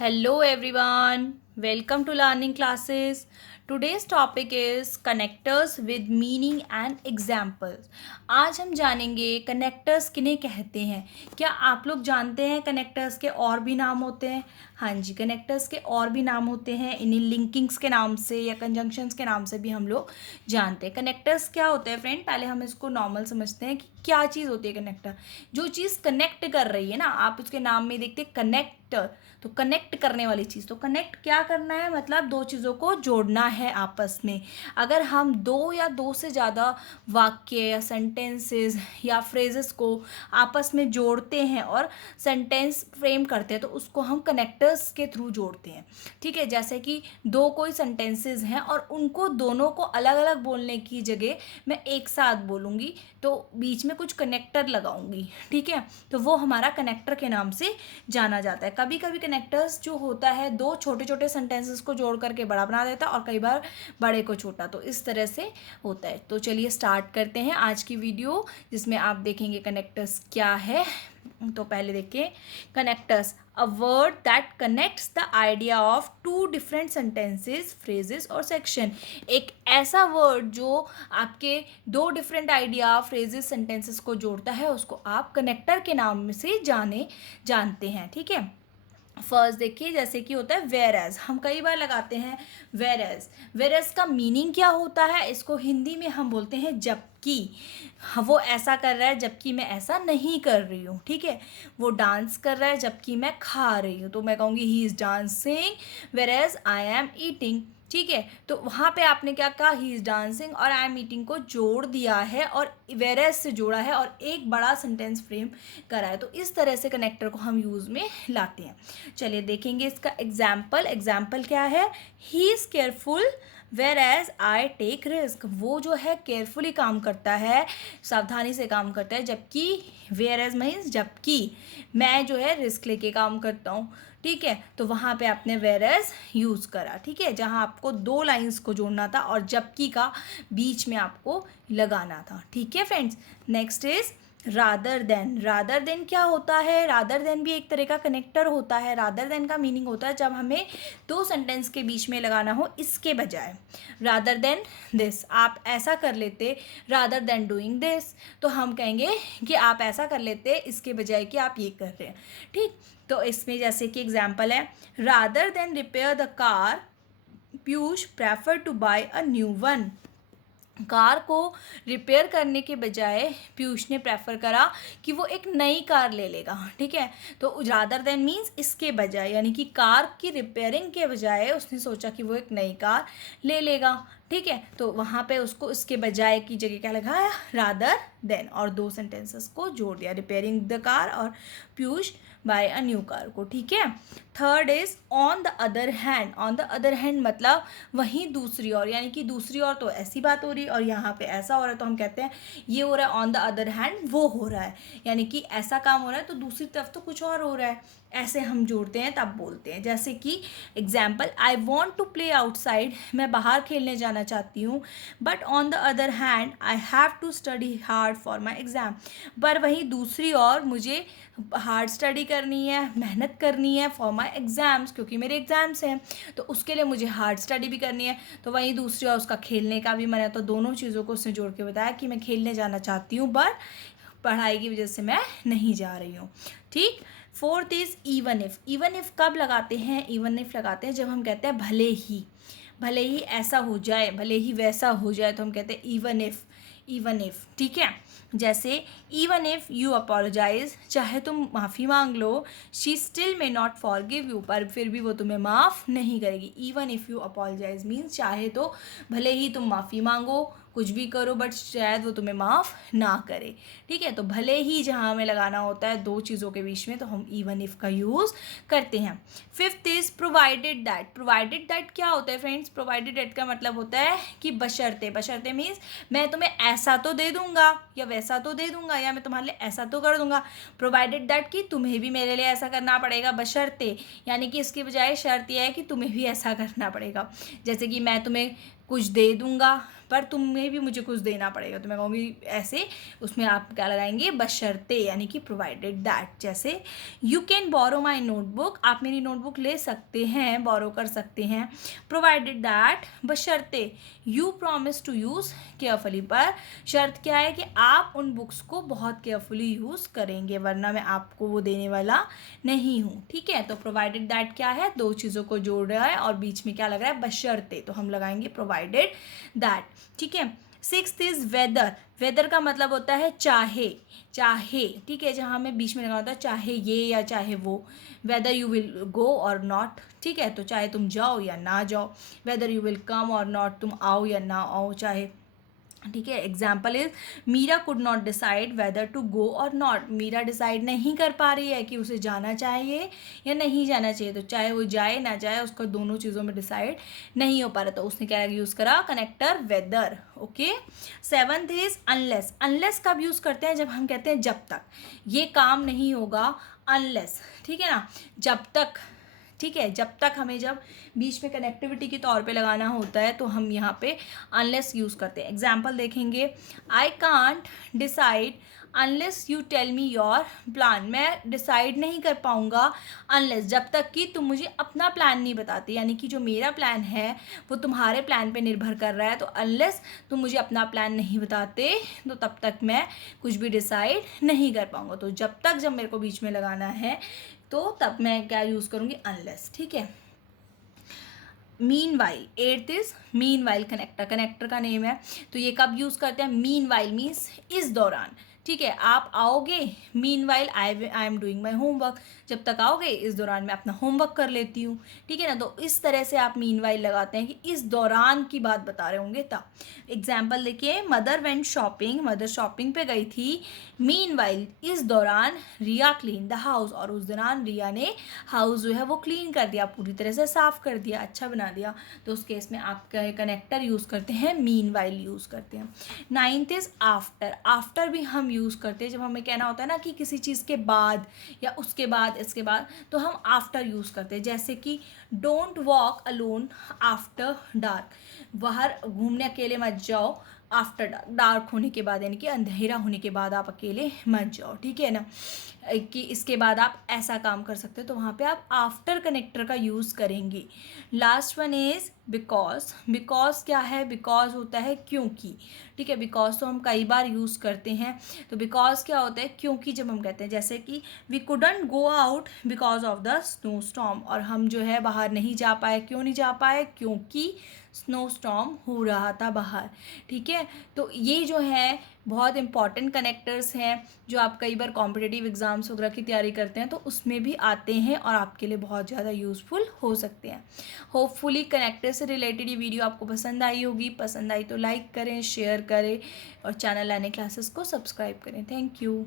Hello everyone, welcome to learning classes. Today's topic is connectors with meaning and examples. आज हम जानेंगे connectors किन्हें कहते हैं। क्या आप लोग जानते हैं कनेक्टर्स के और भी नाम होते हैं? हाँ जी, कनेक्टर्स के और भी नाम होते हैं, इन्हीं लिंकिंग्स के नाम से या कंजंक्शंस के नाम से भी हम लोग जानते हैं। कनेक्टर्स क्या होते हैं फ्रेंड? पहले हम इसको नॉर्मल समझते हैं कि क्या चीज़ होती है कनेक्टर। जो चीज़ कनेक्ट कर रही है ना, आप उसके नाम में देखते हैं कनेक्टर, तो कनेक्ट करने वाली चीज़। तो कनेक्ट क्या करना है, मतलब दो चीज़ों को जोड़ना है आपस में। अगर हम दो या दो से ज़्यादा वाक्य या सेंटेंसेस या फ्रेजेस को आपस में जोड़ते हैं और सेंटेंस फ्रेम करते हैं तो उसको हम कनेक्टर्स के थ्रू जोड़ते हैं। ठीक है, जैसे कि दो कोई सेंटेंसेस हैं और उनको दोनों को अलग अलग बोलने की जगह मैं एक साथ बोलूँगी तो बीच में कुछ कनेक्टर लगाऊंगी। ठीक है, तो वो हमारा कनेक्टर के नाम से जाना जाता है। कभी कभी कनेक्टर्स जो होता है दो छोटे छोटे सेंटेंसेस को जोड़ करके बड़ा बना देता है और कई बार बड़े को छोटा, तो इस तरह से होता है। तो चलिए स्टार्ट करते हैं आज की वीडियो, जिसमें आप देखेंगे कनेक्टर्स क्या है। तो पहले देखिए connectors, a word that connects the idea of two different sentences, phrases और सेक्शन। एक ऐसा वर्ड जो आपके दो डिफरेंट आइडिया, फ्रेजेस, सेंटेंसेस को जोड़ता है उसको आप कनेक्टर के नाम से जानते हैं। ठीक है, फर्स्ट देखिए जैसे कि होता है वेयर एज, हम कई बार लगाते हैं वेयर एज। वेयर एज का मीनिंग क्या होता है, इसको हिंदी में हम बोलते हैं जबकि। वो ऐसा कर रहा है जबकि मैं ऐसा नहीं कर रही हूँ। ठीक है, वो डांस कर रहा है जबकि मैं खा रही हूँ, तो मैं कहूँगी he is dancing whereas I am eating. ठीक है, तो वहाँ पे आपने क्या कहा, ही इज़ डांसिंग और आई एम ईटिंग को जोड़ दिया है और वेरेस से जोड़ा है और एक बड़ा सेंटेंस फ्रेम करा है। तो इस तरह से कनेक्टर को हम यूज़ में लाते हैं। चलिए देखेंगे इसका एग्जाम्पल। एग्जाम्पल क्या है, he is careful whereas I take risk. वो जो है केयरफुली काम करता है, सावधानी से काम करता है, जबकि वेयर एज मीन्स जबकि मैं जो है रिस्क लेके काम करता हूँ। ठीक है, तो वहाँ पे आपने वेयर एज यूज़ करा। ठीक है, जहाँ आपको दो लाइंस को जोड़ना था और जबकि का बीच में आपको लगाना था। ठीक है friends, next is rather than. Rather than क्या होता है, रादर देन भी एक तरह का कनेक्टर होता है। रादर देन का मीनिंग होता है जब हमें दो सेंटेंस के बीच में लगाना हो इसके बजाय। रादर देन दिस, आप ऐसा कर लेते, रादर देन डूइंग दिस, तो हम कहेंगे कि आप ऐसा कर लेते इसके बजाय कि आप ये कर रहे हैं। ठीक, तो इसमें जैसे कि एग्जाम्पल है, rather than repair the car Piyush prefer to buy a new one. Car को रिपेयर करने के बजाय पीयूष ने प्रेफर करा कि वो एक नई कार ले लेगा। ठीक है, तो रादर देन मीन्स इसके बजाय, यानी कि कार की रिपेयरिंग के बजाय उसने सोचा कि वो एक नई कार ले लेगा। ठीक है, तो वहाँ पे उसको इसके बजाय की जगह क्या लगाया, रादर देन, और दो सेंटेंसेस को जोड़ दिया, रिपेयरिंग द कार और Piyush buy a new car को। ठीक है, third is on the other hand. On the other hand मतलब वहीं दूसरी ओर, यानी कि दूसरी ओर तो ऐसी बात हो रही है और यहाँ पे ऐसा हो रहा है, तो हम कहते हैं ये हो रहा है ऑन द अदर हैंड, वो हो रहा है, यानी कि ऐसा काम हो रहा है तो दूसरी तरफ तो कुछ और हो रहा है। ऐसे हम जोड़ते हैं तब बोलते हैं। जैसे कि example, I want to play outside, मैं बाहर खेलने जाना चाहती हूँ, but on the other hand I have to study hard for my exam. पर वहीं दूसरी ओर मुझे हार्ड स्टडी करनी है, मेहनत करनी है फॉर माई एग्ज़ाम्स, क्योंकि मेरे एग्ज़ाम्स हैं, तो उसके लिए मुझे हार्ड स्टडी भी करनी है। तो वहीं दूसरी ओर उसका खेलने का भी मन है, तो दोनों चीज़ों को उसने जोड़ के बताया कि मैं खेलने जाना चाहती हूँ पर पढ़ाई की वजह से मैं नहीं जा रही हूँ। ठीक, fourth is even if. Even if कब लगाते हैं, इवन इफ़ लगाते हैं जब हम कहते हैं भले ही ऐसा हो जाए, भले ही वैसा हो जाए, तो हम कहते हैं इवन इफ़, इवन इफ़। ठीक है, जैसे इवन इफ़ यू अपोलोजाइज, चाहे तुम माफ़ी मांग लो, she still may not forgive you, पर फिर भी वो तुम्हें माफ़ नहीं करेगी। Even if you apologise means चाहे तो भले ही तुम माफ़ी मांगो, कुछ भी करो, बट शायद वो तुम्हें माफ़ ना करे। ठीक है, तो भले ही जहाँ हमें लगाना होता है दो चीज़ों के बीच में, तो हम इवन इफ़ का यूज़ करते हैं। Fifth is provided that. Provided that क्या होता है फ्रेंड्स, प्रोवाइडेड दैट का मतलब होता है कि बशर्ते। बशर्ते मीन्स मैं तुम्हें ऐसा तो दे दूंगा या वैसा तो दे दूंगा या मैं तुम्हारे लिए ऐसा तो कर दूंगा। प्रोवाइडेड दैट कि तुम्हें भी मेरे लिए ऐसा करना पड़ेगा बशर्ते, यानी कि इसके बजाय शर्त यह है कि तुम्हें भी ऐसा करना पड़ेगा। जैसे कि मैं तुम्हें कुछ दे दूंगा, पर तुम्हें भी मुझे कुछ देना पड़ेगा। तो मैं कहूँगी ऐसे, उसमें आप क्या लगाएंगे, बशर्ते, यानी कि प्रोवाइडेड दैट। जैसे you can borrow my notebook, आप मेरी नोटबुक ले सकते हैं, बोरो कर सकते हैं। प्रोवाइडेड दैट, बशर्ते you promise to use carefully, पर शर्त क्या है कि आप उन बुक्स को बहुत केयरफुली यूज़ करेंगे, वरना मैं आपको वो देने वाला नहीं हूँ। ठीक है, तो प्रोवाइडेड दैट क्या है, दो चीज़ों को जोड़ रहा है और बीच में क्या लग रहा है, बशर्ते, तो हम लगाएंगे प्रोवाइडेड दैट। ठीक है। सिक्स्थ इज वेदर, वेदर का मतलब होता है चाहे, चाहे, ठीक है, जहाँ हमें बीच में लगा होता है चाहे ये या चाहे वो, वेदर यू विल गो और नॉट, ठीक है, तो चाहे तुम जाओ या ना जाओ, वेदर यू विल कम और नॉट, तुम आओ या ना आओ, चाहे, ठीक है। Example is Meera could not decide whether to go और नॉट, मीरा डिसाइड नहीं कर पा रही है कि उसे जाना चाहिए या नहीं जाना चाहिए, तो चाहे वो जाए ना जाए, उसका दोनों चीज़ों में डिसाइड नहीं हो पा रहा, तो उसने क्या यूज़ करा, connector whether. Okay. Seventh is unless, unless कब यूज़ करते हैं, जब हम कहते हैं जब तक ये काम नहीं होगा, अनलेस, ठीक है ना, जब तक, ठीक है, जब तक हमें जब बीच में कनेक्टिविटी के तौर पे लगाना होता है तो हम यहाँ पे अनलेस यूज़ करते हैं। एग्जाम्पल देखेंगे, I can't decide unless you tell me your plan, मैं डिसाइड नहीं कर पाऊँगा अनलेस, जब तक कि तुम मुझे अपना प्लान नहीं बताते, यानी कि जो मेरा प्लान है वो तुम्हारे प्लान पे निर्भर कर रहा है, तो अनलेस तुम मुझे अपना प्लान नहीं बताते तो तब तक मैं कुछ भी डिसाइड नहीं कर पाऊँगा। तो जब तक, जब मेरे को बीच में लगाना है तो तब मैं क्या यूज़ करूँगी, अनलेस। ठीक है। Mean while, eighth is mean while connector, connector का नेम है, तो ये कब यूज़ करते हैं, मीन वाइल मीन्स इस दौरान, ठीक है, आप आओगे, mean while I am doing my homework, जब तक आओगे इस दौरान मैं अपना होमवर्क कर लेती हूँ, ठीक है ना, तो इस तरह से आप मीन वाइल लगाते हैं कि इस दौरान की बात बता रहे होंगे तब। एग्जाम्पल देखिए, mother went shopping, mother shopping पे गई थी, मीन वाइल, इस दौरान रिया क्लीन द हाउस, और उस दौरान रिया ने हाउस जो है वो क्लीन कर दिया, पूरी तरह से साफ कर दिया, अच्छा बना दिया, तो उस केस में आप कनेक्टर यूज़ करते हैं, मीन वाइल यूज़ करते हैं। नाइन्थ इज आफ्टर, आफ्टर भी हम यूज़ करते हैं जब हमें कहना होता है ना कि किसी चीज़ के बाद या उसके बाद, इसके बाद, तो हम आफ्टर यूज़ करते हैं। जैसे कि don't walk alone after dark, बाहर घूमने अकेले मत जाओ आफ्टर डार्क, डार्क होने के बाद, यानी कि अंधेरा होने के बाद आप अकेले मत जाओ, ठीक है ना, कि इसके बाद आप ऐसा काम कर सकते हो, तो वहाँ पे आप आफ्टर कनेक्टर का यूज़ करेंगे। Last one is because, because क्या है, बिकॉज होता है क्योंकि, ठीक है, बिकॉज तो हम कई बार यूज़ करते हैं, तो बिकॉज क्या होता है, क्योंकि जब हम कहते हैं, जैसे कि we couldn't go out because of the snow storm, और हम जो है बाहर नहीं जा पाए, क्यों नहीं जा पाए, क्योंकि स्नो स्टॉर्म हो रहा था बाहर, ठीक है। तो ये जो है बहुत इंपॉर्टेंट कनेक्टर्स हैं जो आप कई बार कॉम्पिटिटिव एग्ज़ाम्स वगैरह की तैयारी करते हैं तो उसमें भी आते हैं और आपके लिए बहुत ज़्यादा यूज़फुल हो सकते हैं। होपफुली कनेक्टर से रिलेटेड ये वीडियो आपको पसंद आई होगी, पसंद आई तो लाइक करें, शेयर करें और चैनल लाने क्लासेस को सब्सक्राइब करें। Thank you.